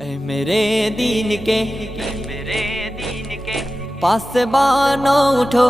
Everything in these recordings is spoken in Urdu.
اے میرے دین کے پاسبانوں اٹھو،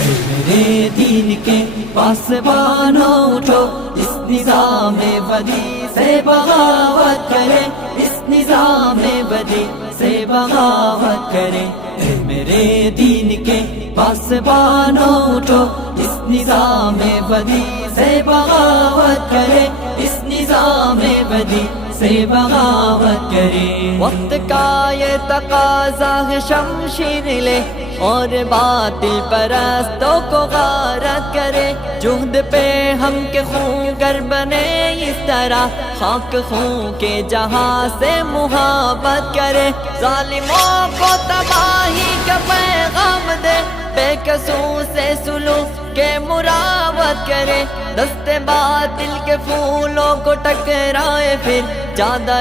اے میرے دین کے پاسبانوں اٹھو، اس نظام بدی سے بغاوت کرے، اس نظام بدی سے بغاوت کرے۔ اے میرے دین کے پاسبانوں اٹھو، اس نظام بدی سے بغاوت کرے، اس نظام بدی سے بغاوت کرے۔ وقت کا یہ تقاضا ہے شمشیر لے اور باطل پرستوں کو غارت کرے، جہد پہ ہم کے خون گر بنے اس طرح، خاک خون کے جہاں سے محبت کرے، ظالموں کو تباہی کا پیغام دے، بے قصور سے سلوک کے مراوت کرے، دست باطل کے پھولوں کو ٹکرائے، پھر جادہ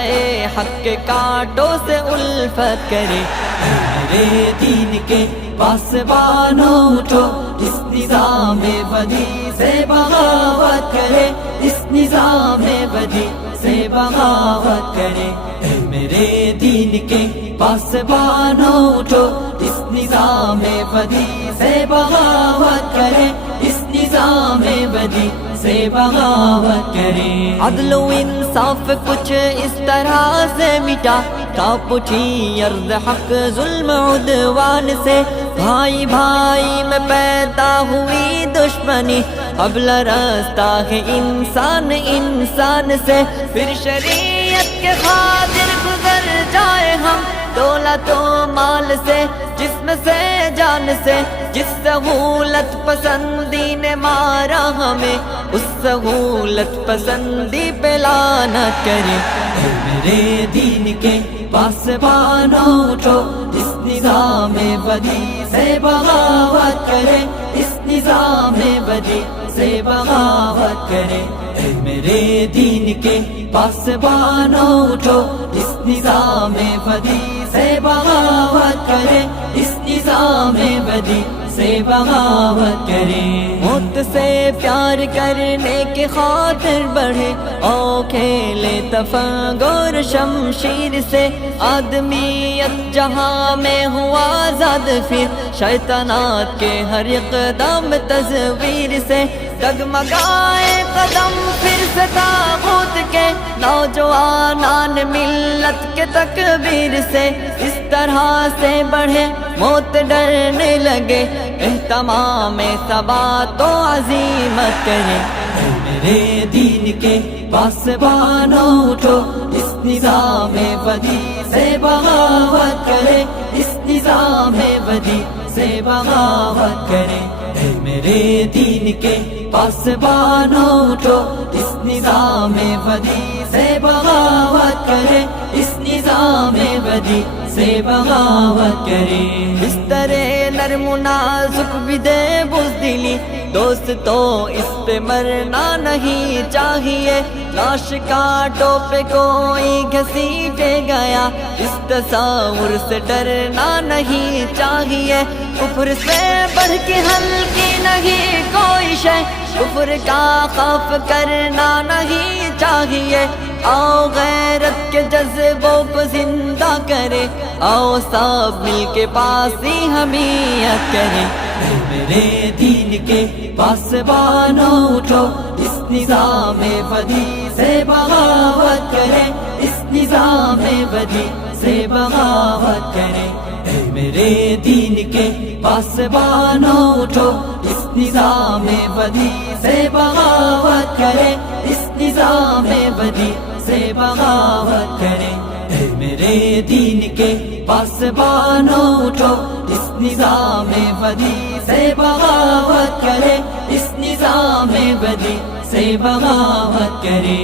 حق کے کانٹوں سے الفت کرے۔ میرے دین کے پاسبانوں اٹھو، اس نظام بدی سے بغاوت کرے، اس نظام بدی سے بغاوت کرے۔ اے میرے دین کے پاسبانوں اٹھو، اس نظام بدی سے بغاوت کرے، اس نظام بدی سے بغاوت کرے۔ عدل و انصاف کچھ اس طرح سے مٹا، کانپ اٹھی ارض حق ظلم عدوان سے، بھائی بھائی میں پیدا ہوئی دشمنی، اب لرزتا ہے انسان انسان سے، پھر شریعت کے خاطر گزر جائے ہم دولت و مال سے، جسم سے جان سے، جس سہولت پسندی نے مارا ہمیں، اس سہولت پسندی پہ لعنت کرے۔ اے میرے دین کے پاسبانوں اٹھو، اس نظام بدی سے بغاوت کرے، اس نظام بدی سے بغاوت کرے۔ اے میرے دین کے پاسبانوں اٹھو، اس نظام بدی سے بغاوت کرے، اس نظام بدی سے بغاوت کرے۔ موت سے پیار کرنے کی خاطر بڑھے، او کھیلے تفنگ اور شمشیر سے، آدمیت جہاں میں ہوا آزاد، پھر شیطانات کے ہر اقدام تصویر سے، ڈگمگائے قدم پھر سے طاغوت کے، نوجوانان ملت کے تکبیر سے، اس طرح سے بڑھے موت ڈرنے لگے، اہتمام ثبات و عزیمت کرے۔ اے میرے دین کے پاسبانوں اٹھو، اس نظام بدی سے بغاوت کرے، اس نظام بدی سے بغاوت کرے۔ اے میرے دین کے پاسبانوں اٹھو، اس نظام بدی سے بغاوت کرے، اس نظام بدی سے بغاوت کرے۔ اس طرح نرم و نازک بھی دے بزدلی، دوست تو اس پہ مرنا نہیں چاہیے، لاش کانٹوں پہ کوئی گھسیٹے گیا، اس تصور سے ڈرنا نہیں چاہیے، کفر سے بڑھ کے ہلکی نہیں کوئی شے، کفر کا خوف کرنا نہیں چاہیے، آؤ غیرت کے جذبوں کو زندہ کرے، آؤ سب مل کے پاس ہی حمیت کرے۔ اے میرے دین کے پاسبانوں اٹھو، اس نظام بدی سے بغاوت کرے، اس نظام بدی سے بغاوت کرے۔ اے میرے دین کے پاسبانوں اٹھو، اس نظام بدی سے بغاوت کرے، اس نظام بدی سے بغاوت کرے۔ اے میرے دین کے پاسبانوں اٹھو، اس نظام بدی سے بغاوت کرے، اس نظام بدی سے بغاوت کرے۔